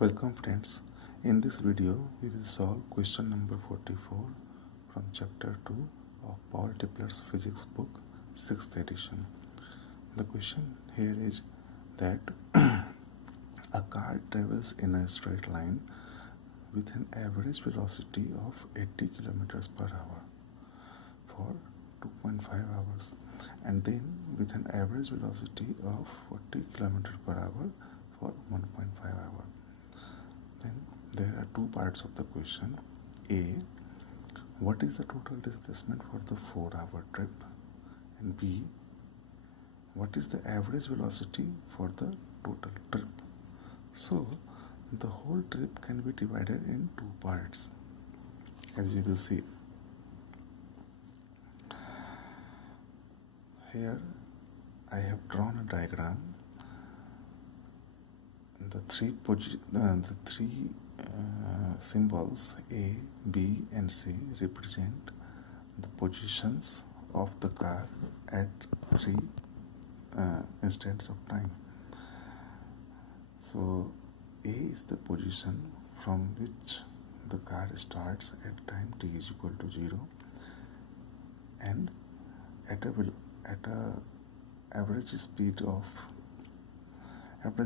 Welcome friends. In this video we will solve question number 44 from chapter 2 of Paul Tipler's physics book 6th edition. The question here is that a car travels in a straight line with an average velocity of 80 kilometers per hour for 2.5 hours and then with an average velocity of 40 kilometers per hour for 1.5 hours. Then there are two parts of the question. A, what is the total displacement for the 4-hour trip? And B, what is the average velocity for the total trip? So the whole trip can be divided in two parts, as you will see. Here I have drawn a diagram. The three symbols A, B and C represent the positions of the car at three instants of time. So A is the position from which the car starts at time t is equal to 0 and at a average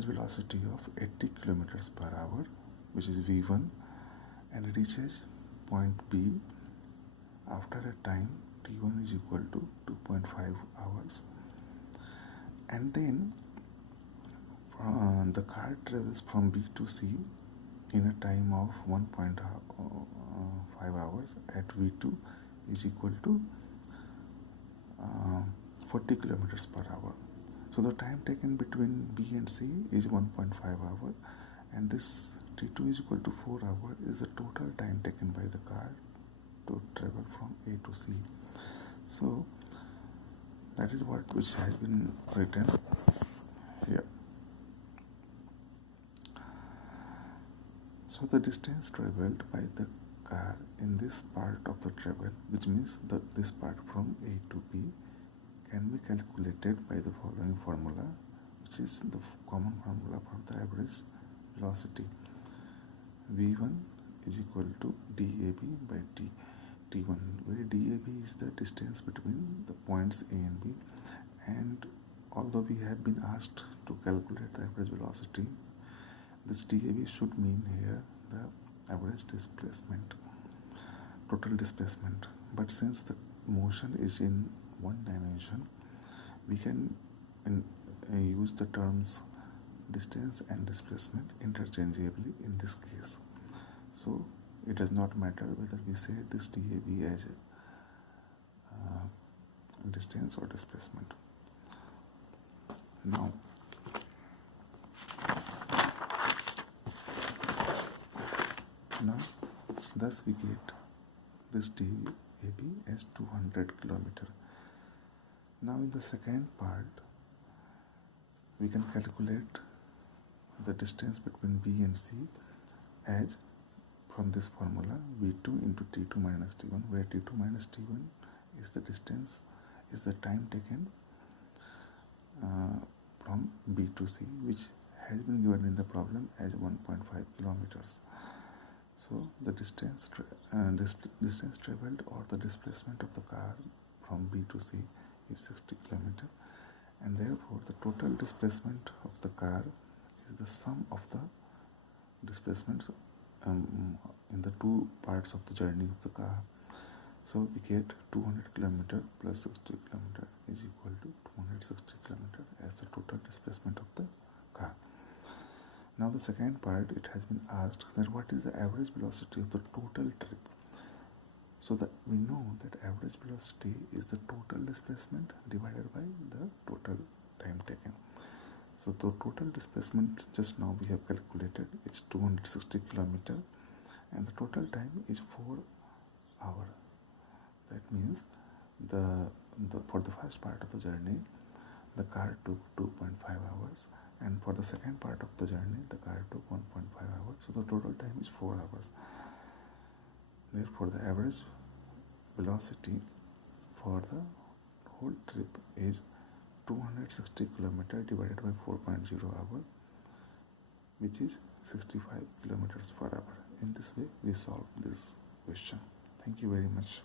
velocity of 80 kilometers per hour, which is v1, and it reaches point B after a time t1 is equal to 2.5 hours, and then the car travels from B to C in a time of 1.5 hours at v2 is equal to 40 kilometers per hour. So the time taken between B and C is 1.5 hour, and this T2 is equal to 4 hours is the total time taken by the car to travel from A to C. So that is which has been written here. So the distance traveled by the car in this part of the travel, which means this part from A to B, can be calculated by the following formula, which is the common formula for the average velocity. V1 is equal to dAB by T1, where dAB is the distance between the points A and B, and although we have been asked to calculate the average velocity, this dAB should mean here the average displacement, total displacement. But since the motion is in one dimension, we can use the terms distance and displacement interchangeably in this case. So it does not matter whether we say this dAB as distance or displacement. Now thus we get this dAB as 200 kilometer. Now in the second part, we can calculate the distance between B and C as from this formula V2 into T2 minus T1, where T2 minus T1 is the distance, is the time taken from B to C, which has been given in the problem as 1.5 kilometers. So the distance traveled or the displacement of the car from B to C is 60 kilometers, and therefore the total displacement of the car is the sum of the displacements in the two parts of the journey of the car. So we get 200 kilometers plus 60 kilometers is equal to 260 kilometers as the total displacement of the car. Now the second part, it has been asked that what is the average velocity of the total trip. So that we know that average velocity is the total displacement divided by the total time taken. So the total displacement just now we have calculated is 260 kilometers, and the total time is 4 hours. That means for the first part of the journey, the car took 2.5 hours, and for the second part of the journey, the car took 1.5 hours. So the total time is 4 hours. Therefore, the average velocity for the whole trip is 260 kilometers divided by 4.0 hours, which is 65 kilometers per hour. In this way we solve this question. Thank you very much.